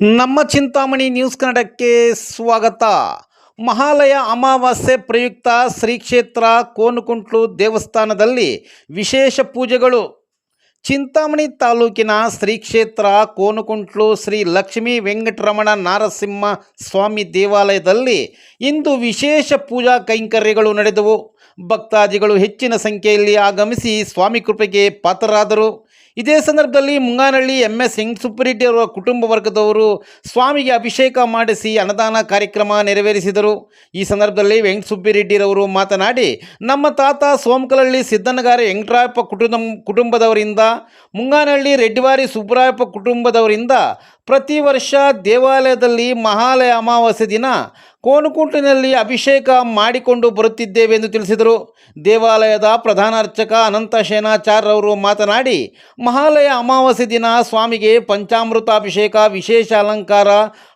ನಮ್ಮ ಚಿಂತಾಮಣಿ ನ್ಯೂಸ್ ಕನ್ನಡಕ್ಕೆ ಸ್ವಾಗತ. ಮಹಾಲಯ ಅಮಾವಾಸ್ಯೆ ಪ್ರಯುಕ್ತ ಶ್ರೀ ಕ್ಷೇತ್ರ ಕೋನುಕುಂಟ್ಲು ದೇವಸ್ಥಾನದಲ್ಲಿ ವಿಶೇಷ ಪೂಜೆಗಳು. ಚಿಂತಾಮಣಿ ತಾಲೂಕಿನ ಶ್ರೀ ಕ್ಷೇತ್ರ ಕೋನುಕುಂಟ್ಲು ಶ್ರೀ ಲಕ್ಷ್ಮೀ ವೆಂಕಟರಮಣ ನಾರಸಿಂಹ ಸ್ವಾಮಿ ದೇವಾಲಯದಲ್ಲಿ ಇಂದು ವಿಶೇಷ ಪೂಜಾ ಕೈಂಕರ್ಯಗಳು ನಡೆದವು. ಭಕ್ತಾದಿಗಳು ಹೆಚ್ಚಿನ ಸಂಖ್ಯೆಯಲ್ಲಿ ಆಗಮಿಸಿ ಸ್ವಾಮಿ ಕೃಪೆಗೆ ಪಾತ್ರರಾದರು. ಇದೇ ಸಂದರ್ಭದಲ್ಲಿ ಮುಂಗಾನಹಳ್ಳಿ ಎಂ ಎಸ್ ಹೆಂಗಸುಪ್ಪರೆಡ್ಡಿ ಅವರ ಕುಟುಂಬ ವರ್ಗದವರು ಸ್ವಾಮಿಗೆ ಅಭಿಷೇಕ ಮಾಡಿಸಿ ಅನ್ನದಾನ ಕಾರ್ಯಕ್ರಮ ನೆರವೇರಿಸಿದರು. ಈ ಸಂದರ್ಭದಲ್ಲಿ ವೆಂಕಟಸುಬ್ಬಿರೆಡ್ಡಿರವರು ಮಾತನಾಡಿ, ನಮ್ಮ ತಾತ ಸೋಮಕಲಹಳ್ಳಿ ಸಿದ್ದನಗಾರ ವೆಂಕಟರಾಯಪ್ಪ ಕುಟುಂಬ, ಕುಟುಂಬದವರಿಂದ, ಮುಂಗಾನಹಳ್ಳಿ ರೆಡ್ಡಿವಾರಿ ಸುಬ್ಬರಾಯಪ್ಪ ಕುಟುಂಬದವರಿಂದ ಪ್ರತಿ ವರ್ಷ ದೇವಾಲಯದಲ್ಲಿ ಮಹಾಲಯ ಅಮಾವಾಸ್ಯೆ ದಿನ ಕೋನುಕುಂಟಿನಲ್ಲಿ ಅಭಿಷೇಕ ಮಾಡಿಕೊಂಡು ಬರುತ್ತಿದ್ದೇವೆ ಎಂದು ತಿಳಿಸಿದರು. ದೇವಾಲಯದ ಪ್ರಧಾನ ಅರ್ಚಕ ಅನಂತ ಮಾತನಾಡಿ, ಮಹಾಲಯ ಅಮಾವಾಸ್ಯೆ ದಿನ ಸ್ವಾಮಿಗೆ ಪಂಚಾಮೃತಾಭಿಷೇಕ ವಿಶೇಷ ಅಲಂಕಾರ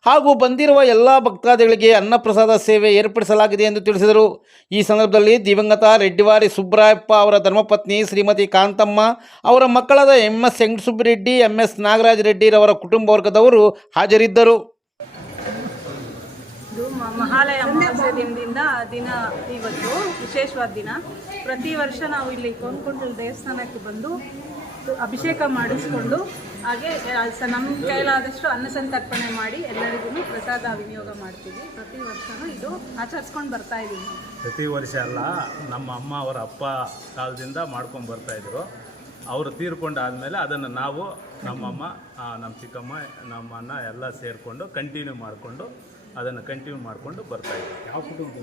ಹಾಗೂ ಬಂದಿರುವ ಎಲ್ಲ ಭಕ್ತಾದಿಗಳಿಗೆ ಅನ್ನಪ್ರಸಾದ ಸೇವೆ ಏರ್ಪಡಿಸಲಾಗಿದೆ ಎಂದು ತಿಳಿಸಿದರು. ಈ ಸಂದರ್ಭದಲ್ಲಿ ದಿವಂಗತ ರೆಡ್ಡಿವಾರಿ ಸುಬ್ರಾಯಪ್ಪ ಅವರ ಧರ್ಮಪತ್ನಿ ಶ್ರೀಮತಿ ಕಾಂತಮ್ಮ, ಅವರ ಮಕ್ಕಳಾದ M S Venkatasubbireddy M S Nagaraja ರೆಡ್ಡಿರವರ ಕುಟುಂಬ ವರ್ಗದವರು ಹಾಜರಿದ್ದರು. ಮಹಾಲಯ ಅಮಾವಾಸ್ಯ ದಿನದಿಂದ ದಿನ ಇವತ್ತು, ವಿಶೇಷವಾದ ದಿನ. ಪ್ರತಿ ವರ್ಷ ನಾವು ಇಲ್ಲಿ ಕೊಂಡ್ಕೊಂಡಲ್ ದೇವಸ್ಥಾನಕ್ಕೆ ಬಂದು ಅಭಿಷೇಕ ಮಾಡಿಸ್ಕೊಂಡು, ಹಾಗೆ ನಮ್ಮ ಕೈಲಾದಷ್ಟು ಅನ್ನಸಂತರ್ಪಣೆ ಮಾಡಿ ಎಲ್ಲರಿಗೂ ಪ್ರಸಾದ ವಿನಿಯೋಗ ಮಾಡ್ತೀವಿ. ಪ್ರತಿ ವರ್ಷನೂ ಇದು ಆಚರಿಸ್ಕೊಂಡು ಬರ್ತಾ ಇದ್ದೀವಿ ಪ್ರತಿ ವರ್ಷ ಅಲ್ಲ, ನಮ್ಮ ಅಮ್ಮ ಅವರ ಅಪ್ಪ ಕಾಲದಿಂದ ಮಾಡ್ಕೊಂಡು ಬರ್ತಾ ಇದ್ರು. ಅವರು ತೀರ್ಕೊಂಡಾದಮೇಲೆ ಅದನ್ನು ನಾವು, ನಮ್ಮಮ್ಮ ನಮ್ಮ ಚಿಕ್ಕಮ್ಮ ನಮ್ಮ ಅಣ್ಣ ಎಲ್ಲ ಸೇರಿಕೊಂಡು ಕಂಟಿನ್ಯೂ ಮಾಡಿಕೊಂಡು ಅದನ್ನು ಕಂಟಿನ್ಯೂ ಮಾಡಿಕೊಂಡು ಬರ್ತಾ ಇದ್ದೀವಿ. ಯಾವ ಕುಟುಂಬ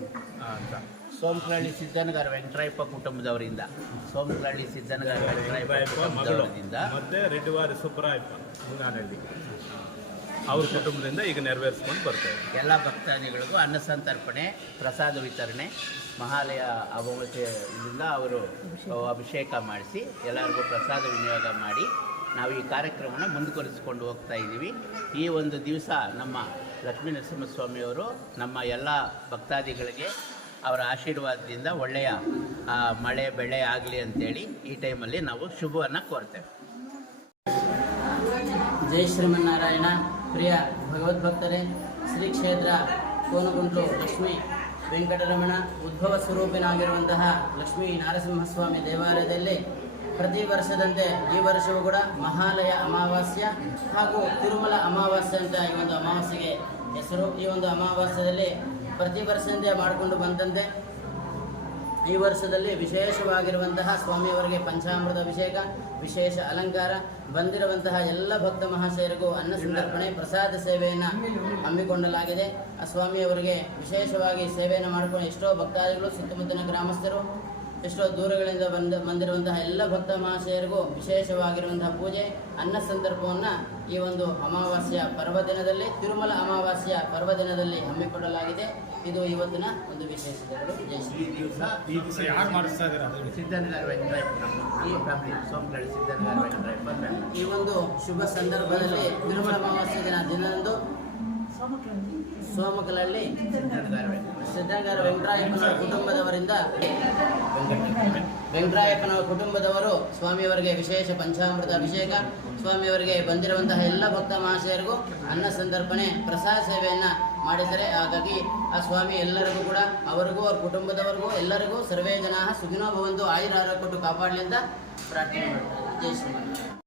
ಅಂತ. ಸೋಮಕರಳ್ಳಿ ಸಿದ್ದನಗರ್ ವೆಂಕಟರಾಯಪ್ಪ ಕುಟುಂಬದವರಿಂದ. ಸೋಮಕರಳ್ಳಿ ಸಿದ್ದನಗರ್ ವೆಂಕಟರಾಯಪ್ಪ ಕುಟುಂಬದವರಿಂದ. ಮತ್ತು ರೆಡ್ಡಿವಾರಿ ಸುಬ್ಬರಾಯಪ್ಪ ಮುಂಗಾನಹಳ್ಳಿ ಅವ್ರ ಕುಟುಂಬದಿಂದ ಈಗ ನೆರವೇರಿಸ್ಕೊಂಡು ಬರ್ತಾ ಇದ್ವಿ ಎಲ್ಲ ಭಕ್ತಾದಿಗಳಿಗೂ ಅನ್ನ ಸಂತರ್ಪಣೆ ಪ್ರಸಾದ ವಿತರಣೆ ಮಹಾಲಯ ಅಮಾವಾಸ್ಯೆಯಿಂದ ಅವರು ಅಭಿಷೇಕ ಮಾಡಿಸಿ ಎಲ್ಲರಿಗೂ ಪ್ರಸಾದ ವಿನಿಯೋಗ ಮಾಡಿ ನಾವು ಈ ಕಾರ್ಯಕ್ರಮವನ್ನು ಮುಂದುವರಿಸಿಕೊಂಡು ಹೋಗ್ತಾ ಇದ್ದೀವಿ. ಈ ಒಂದು ದಿವಸ ನಮ್ಮ ಲಕ್ಷ್ಮೀ ನರಸಿಂಹಸ್ವಾಮಿಯವರು ನಮ್ಮ ಎಲ್ಲ ಭಕ್ತಾದಿಗಳಿಗೆ ಅವರ ಆಶೀರ್ವಾದದಿಂದ ಒಳ್ಳೆಯ ಮಳೆ ಬೆಳೆ ಆಗಲಿ ಅಂತೇಳಿ ಈ ಟೈಮಲ್ಲಿ ನಾವು ಶುಭವನ್ನು ಕೋರ್ತೇವೆ. ಜೈ ಶ್ರೀಮನ್ನಾರಾಯಣ. ಪ್ರಿಯ ಭಗವದ್ಭಕ್ತರೇ ಶ್ರೀ ಕ್ಷೇತ್ರ ಕೋನಗುಂಟ್ಲು ಲಕ್ಷ್ಮಿ ವೆಂಕಟರಮಣ ಉದ್ಭವ ಸ್ವರೂಪಿನಾಗಿರುವಂತಹ ಲಕ್ಷ್ಮೀ ನರಸಿಂಹಸ್ವಾಮಿ ದೇವಾಲಯದಲ್ಲಿ ಪ್ರತಿ ವರ್ಷದಂತೆ ಈ ವರ್ಷವೂ ಕೂಡ ಮಹಾಲಯ ಅಮಾವಾಸ್ಯ ಹಾಗೂ ತಿರುಮಲ ಅಮಾವಾಸ್ಯೆ ಅಂತ ಈ ಒಂದು ಅಮಾವಾಸ್ಯೆಗೆ ಹೆಸರು. ಈ ಒಂದು ಅಮಾವಾಸ್ಯದಲ್ಲಿ ಪ್ರತಿ ವರ್ಷದಂತೆ ಮಾಡಿಕೊಂಡು ಬಂದಂತೆ ಈ ವರ್ಷದಲ್ಲಿ ವಿಶೇಷವಾಗಿರುವಂತಹ ಸ್ವಾಮಿಯವರಿಗೆ ಪಂಚಾಮೃತ ಅಭಿಷೇಕ, ವಿಶೇಷ ಅಲಂಕಾರ, ಬಂದಿರುವಂತಹ ಎಲ್ಲ ಭಕ್ತ ಮಹಾಶಯರಿಗೂ ಅನ್ನ ಸಂದರ್ಪಣೆ ಪ್ರಸಾದ ಸೇವೆಯನ್ನು ಹಮ್ಮಿಕೊಳ್ಳಲಾಗಿದೆ. ಆ ಸ್ವಾಮಿಯವರಿಗೆ ವಿಶೇಷವಾಗಿ ಸೇವೆಯನ್ನು ಮಾಡಿಕೊಂಡು ಎಷ್ಟೋ ಭಕ್ತಾದಿಗಳು, ಸುತ್ತಮುತ್ತಲಿನ ಗ್ರಾಮಸ್ಥರು ಎಷ್ಟೋ ದೂರಗಳಿಂದ ಬಂದ, ಬಂದಿರುವಂತಹ ಎಲ್ಲ ಭಕ್ತ ಮಹಾಶಯರಿಗೂ ವಿಶೇಷವಾಗಿರುವಂತಹ ಪೂಜೆ, ಅನ್ನ ಸಂದರ್ಭವನ್ನು ಈ ಒಂದು ಅಮಾವಾಸ್ಯ ಪರ್ವದಿನದಲ್ಲಿ ತಿರುಮಲ ಅಮಾವಾಸ್ಯ ಪರ್ವದಿನದಲ್ಲಿ ಹಮ್ಮಿಕೊಳ್ಳಲಾಗಿದೆ. ಇದು ಇವತ್ತಿನ ಒಂದು ಜೈ ಶ್ರೀ ಈ ಒಂದು ಶುಭ ಸಂದರ್ಭದಲ್ಲಿ ತಿರುಮಲ ಅಮಾವಾಸ್ಯ ದಿನ ಸೋಮಕಲಹಳ್ಳಿ ಸಿದ್ದಗಾರ ವೆಂಕಟರಾಯಪ್ಪನವರ ಕುಟುಂಬದವರಿಂದ ವೆಂಕಟರಾಯಪ್ಪನವರ ಕುಟುಂಬದವರು ಸ್ವಾಮಿಯವರಿಗೆ ವಿಶೇಷ ಪಂಚಾಮೃತ ಅಭಿಷೇಕ, ಸ್ವಾಮಿಯವರಿಗೆ ಬಂದಿರುವಂತಹ ಎಲ್ಲ ಭಕ್ತ ಮಹಾಶಯರಿಗೂ ಅನ್ನ ಸಂದರ್ಪಣೆ, ಪ್ರಸಾದ ಸೇವೆಯನ್ನು ಮಾಡಿದರೆ ಹಾಗಾಗಿ ಆ ಸ್ವಾಮಿ ಎಲ್ಲರಿಗೂ ಕೂಡ, ಅವರಿಗೂ, ಅವ್ರ ಕುಟುಂಬದವರಿಗೂ, ಎಲ್ಲರಿಗೂ ಸರ್ವೇ ಜನ ಸುಖಿನೋ ಭವಂತು ಕೊಟ್ಟು ಕಾಪಾಡಲಿ ಅಂತ ಪ್ರಾರ್ಥನೆ ಮಾಡ್ತಾರೆ. ಜೈ ಶ್ರೀಮಂತ